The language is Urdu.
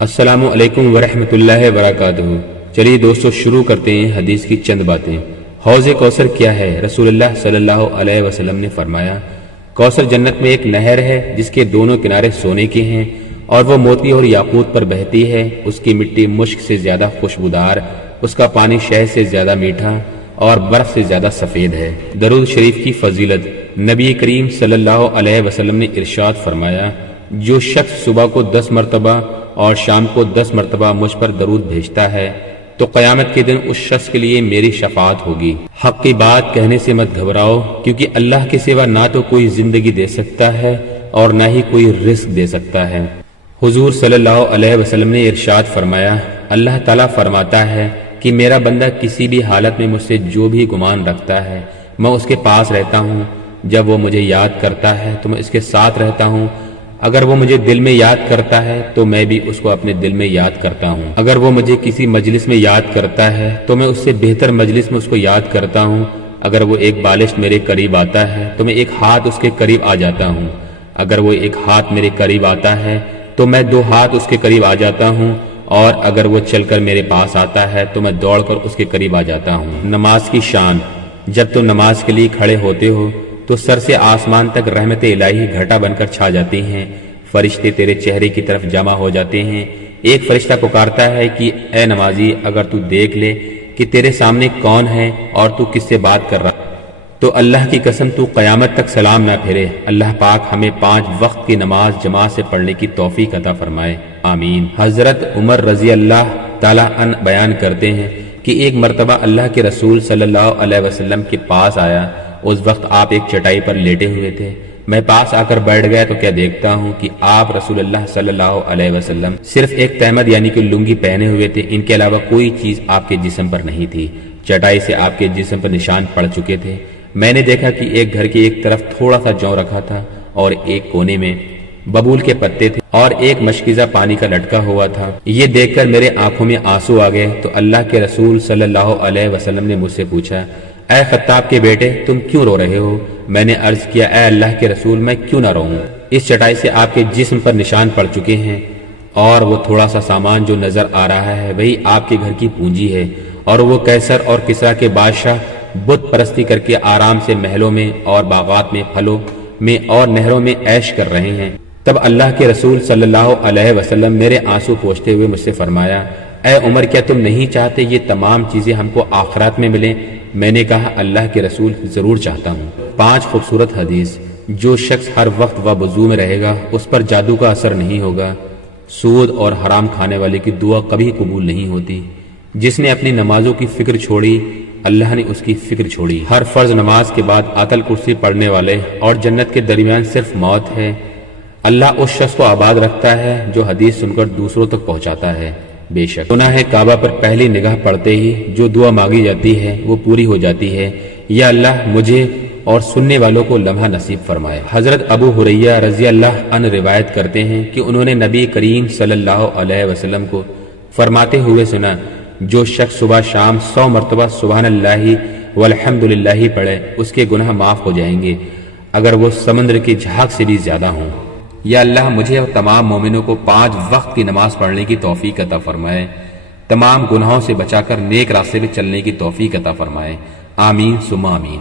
السلام علیکم ورحمۃ اللہ وبرکاتہ۔ چلیے دوستو شروع کرتے ہیں حدیث کی چند باتیں۔ حوض کوثر کیا ہے؟ رسول اللہ صلی اللہ علیہ وسلم نے فرمایا، کوثر جنت میں ایک نہر ہے جس کے دونوں کنارے سونے کے ہیں اور وہ موتی اور یاقوت پر بہتی ہے۔ اس کی مٹی مشک سے زیادہ خوشبودار، اس کا پانی شہد سے زیادہ میٹھا اور برف سے زیادہ سفید ہے۔ درود شریف کی فضیلت۔ نبی کریم صلی اللہ علیہ وسلم نے ارشاد فرمایا، جو شخص صبح کو 10 مرتبہ اور شام کو 10 مرتبہ مجھ پر درود بھیجتا ہے تو قیامت کے دن اس شخص کے لیے میری شفاعت ہوگی۔ حق کی بات کہنے سے مت گھبراؤ، کیونکہ اللہ کے سوا نہ تو کوئی زندگی دے سکتا ہے اور نہ ہی کوئی رزق دے سکتا ہے۔ حضور صلی اللہ علیہ وسلم نے ارشاد فرمایا، اللہ تعالیٰ فرماتا ہے کہ میرا بندہ کسی بھی حالت میں مجھ سے جو بھی گمان رکھتا ہے میں اس کے پاس رہتا ہوں۔ جب وہ مجھے یاد کرتا ہے تو میں اس کے ساتھ رہتا ہوں۔ اگر وہ مجھے دل میں یاد کرتا ہے تو میں بھی اس کو اپنے دل میں یاد کرتا ہوں۔ اگر وہ مجھے کسی مجلس میں یاد کرتا ہے تو میں اس سے بہتر مجلس میں اس کو یاد کرتا ہوں۔ اگر وہ ایک بالش میرے قریب آتا ہے تو میں ایک ہاتھ اس کے قریب آ جاتا ہوں۔ اگر وہ ایک ہاتھ میرے قریب آتا ہے تو میں 2 ہاتھ اس کے قریب آ جاتا ہوں، اور اگر وہ چل کر میرے پاس آتا ہے تو میں دوڑ کر اس کے قریب آ جاتا ہوں۔ نماز کی شان۔ جب تم نماز کے لیے کھڑے ہوتے ہو تو سر سے آسمان تک رحمت الہی گھٹا بن کر چھا جاتی ہیں۔ فرشتے تیرے چہرے کی طرف جمع ہو جاتے ہیں۔ ایک فرشتہ پکارتا ہے کہ اے نمازی، اگر تو دیکھ لے کہ تیرے سامنے کون ہے اور تو کس سے بات کر رہا تو اللہ کی قسم تو قیامت تک سلام نہ پھیرے۔ اللہ پاک ہمیں 5 وقت کی نماز جماعت سے پڑھنے کی توفیق عطا فرمائے، آمین۔ حضرت عمر رضی اللہ تعالیٰ عنہ بیان کرتے ہیں کہ ایک مرتبہ اللہ کے رسول صلی اللہ علیہ وسلم کے پاس آیا۔ اس وقت آپ ایک چٹائی پر لیٹے ہوئے تھے۔ میں پاس آ کر بیٹھ گیا تو کیا دیکھتا ہوں کہ آپ رسول اللہ صلی اللہ علیہ وسلم صرف ایک تہمد یعنی کہ لنگی پہنے ہوئے تھے، ان کے علاوہ کوئی چیز آپ کے جسم پر نہیں تھی۔ چٹائی سے آپ کے جسم پر نشان پڑ چکے تھے۔ میں نے دیکھا کہ ایک گھر کی ایک طرف تھوڑا سا جو رکھا تھا اور ایک کونے میں ببول کے پتے تھے اور ایک مشکیزہ پانی کا لٹکا ہوا تھا۔ یہ دیکھ کر میرے آنکھوں میں آنسو آ گئے تو اللہ کے رسول صلی اللہ علیہ وسلم نے مجھ سے پوچھا، اے خطاب کے بیٹے، تم کیوں رو رہے ہو؟ میں نے عرض کیا، اے اللہ کے رسول، میں کیوں نہ روؤں؟ اس چٹائی سے آپ کے جسم پر نشان پڑ چکے ہیں، اور وہ تھوڑا سا سامان جو نظر آ رہا ہے وہی آپ کے گھر کی پونجی ہے، اور وہ قیصر اور کسریٰ کے بادشاہ بت پرستی کر کے آرام سے محلوں میں اور باغات میں، پھلوں میں اور نہروں میں عیش کر رہے ہیں۔ تب اللہ کے رسول صلی اللہ علیہ وسلم میرے آنسو پوچھتے ہوئے مجھ سے فرمایا، اے عمر، کیا تم نہیں چاہتے یہ تمام چیزیں ہم کو آخرات میں ملیں؟ میں نے کہا، اللہ کے رسول، ضرور چاہتا ہوں۔ 5 خوبصورت حدیث۔ جو شخص ہر وقت وضو میں رہے گا اس پر جادو کا اثر نہیں ہوگا۔ سود اور حرام کھانے والے کی دعا کبھی قبول نہیں ہوتی۔ جس نے اپنی نمازوں کی فکر چھوڑی اللہ نے اس کی فکر چھوڑی۔ ہر فرض نماز کے بعد آیت الکرسی پڑھنے والے اور جنت کے درمیان صرف موت ہے۔ اللہ اس شخص کو آباد رکھتا ہے جو حدیث سن کر دوسروں تک پہنچاتا ہے۔ بے شک گناہ کعبہ پر پہلی نگاہ پڑتے ہی جو دعا مانگی جاتی ہے وہ پوری ہو جاتی ہے۔ یا اللہ مجھے اور سننے والوں کو لمحہ نصیب فرمائے۔ حضرت ابو ہریرہ رضی اللہ عنہ روایت کرتے ہیں کہ انہوں نے نبی کریم صلی اللہ علیہ وسلم کو فرماتے ہوئے سنا، جو شخص صبح شام 100 مرتبہ سبحان اللہ والحمد للہ پڑھے اس کے گناہ معاف ہو جائیں گے، اگر وہ سمندر کی جھاگ سے بھی زیادہ ہوں۔ یا اللہ مجھے اور تمام مومنوں کو 5 وقت کی نماز پڑھنے کی توفیق عطا فرمائے، تمام گناہوں سے بچا کر نیک راستے پہ چلنے کی توفیق عطا فرمائے، آمین ثم آمین۔